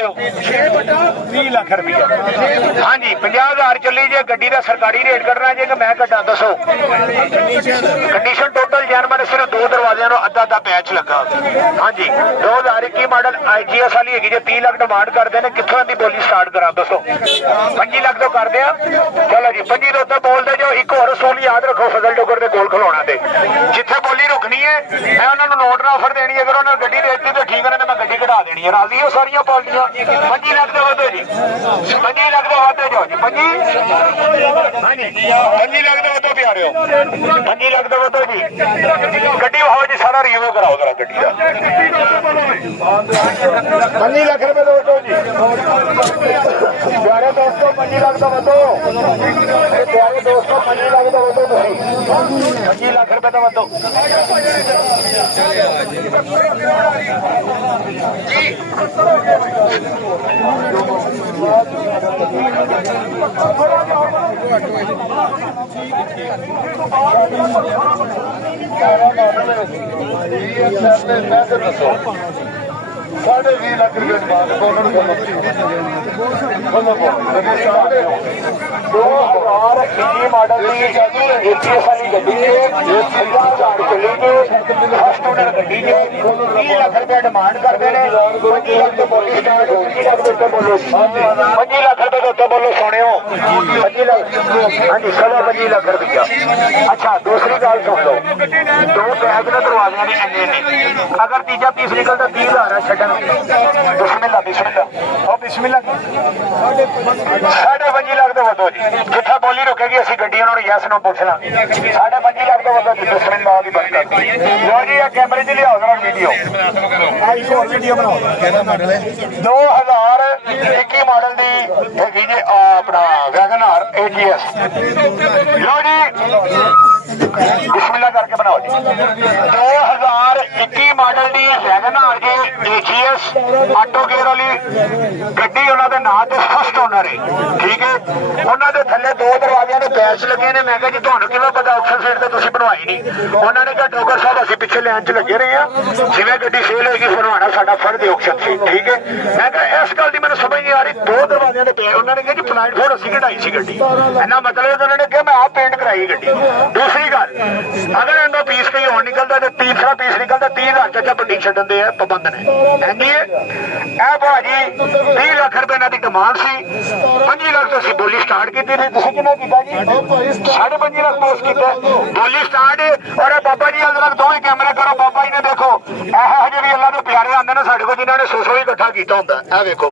30 ਲੱਖ रुपया। हाँ जी 50,000 चली जे गड्डी का सरकारी रेट कटना जे कि मैं कटा दसो कंडीशन टोटल जानवर सिर्फ 2 दरवाजे अद्धा अद्धा पैच लगा। हाँ जी 2021 मॉडल IGS वाली है जो 30 लाख डिमांड करते हैं कितों की बोली स्टार्ट करा दसो 25 लाख तो कर दिया। चलो जी 25 तो उत्तर बोलते जो एक और असूल याद रखो फजल डोगर के कोल खलोना दे जिथे बोली रुकनी है मैं उन्होंने नोट ना ऑफर देनी अगर उन्होंने गड्डी देती तो ठीक है मैं गड्डी कटा देनी है राजी हो सारिया पार्टियां 25 लाख तो वादो जी 25 लाख तो वादो जाओ जी 25 लाख तो वादो प्यारे हो 25 लाख तो वादो जी गड्डी हो जी सारा रिव्यू कराओ जरा गड्डी का 25 लाख रुपए तो वादो जी प्यारे दोस्तों 25 लाख तो वादो प्यारे दोस्तों 25 लाख तो वादो 25 लाख रुपए तो वादो साढ़े 20 लाख रुपए मॉडल वाली गड्डी फर्स्ट ओनर गड्डी 30 लाख रुपया डिमांड करते हैं 25 लाख तो बोली 25 लाख रुपए तो बोलो सोने 25 लाख। हाँ जी चलो 25 लाख रुपया। अच्छा दूसरी गल सुन लो 2 बैग ने दरवाजे ने इन्ने ने अगर तीजा पीस निकलता 30,000 है छड्डन बिस्मिल्लाह बिस्मिल्लाह ओ बिस्मिल्लाह 25 लाख तो वधो जी जिथे बोली रुकेगी असं गड्डी उन्होंने यस नो पूछ लांगे 25 लाख तो वधो जी बिस्मिल्लाह की बंद कर लो जी कैमरे च लियाओ जरा वीडियो एक और वीडियो बनाओ 2021 मॉडल दी हैगी जी अपना वैगनआर AGS लो जी बिस्मिल्लाह करके बनाओ जी 2021 मॉडल दी वैगनआर जी AGS ऑटो गेयर वाली गड्डी उन्होंने नाम से फर्स्ट ओनर है ठीक है उन्होंने थले 2 दरवाजे ने पैच लगे ने मैं कहा जी तुहानू किवें पता ऑप्शन सीट ते तुसीं बनवाई नहीं उन्होंने कहा डोगर साहब असीं पिछे लाइन च लगे रहे हैं जिवें गड्डी सेल होएगी बनवाना साडा फर्ज है ऑप्शन सीट ठीक है मैं कहा इस गल दी मैनूं समझ नहीं आ रही 2 दरवाजे ने पैच उन्होंने कहा जी फ्लाइट फोर असीं कढाई सी गड्डी इन्ना मतलब उन्होंने कहा मैं आप पेंट कराई गड्डी। दूसरी गल अगर इनका पीस कहीं और निकलता तो तीसरा पीस निकलता 30,000 चाचा बड्डी छड्डन दे पाबंद ने हैगी है भाजी 20 लाख रुपए इन्हां दी डिमांड सी 25 लाख तो असीं बोली स्टार्ट की थी तुसीं किन्ना कीता जी 25.5 लाख पोस्ट किया बोली स्टार्ट और बाबा जी अंदर दोवें कैमरे करो बाबा जी ने देखो ऐ हजे भी अल्लाह दे प्यारे आंदे ने साडे कोल जिन्हां ने 100 इकट्ठा कीता हुंदा है वेखो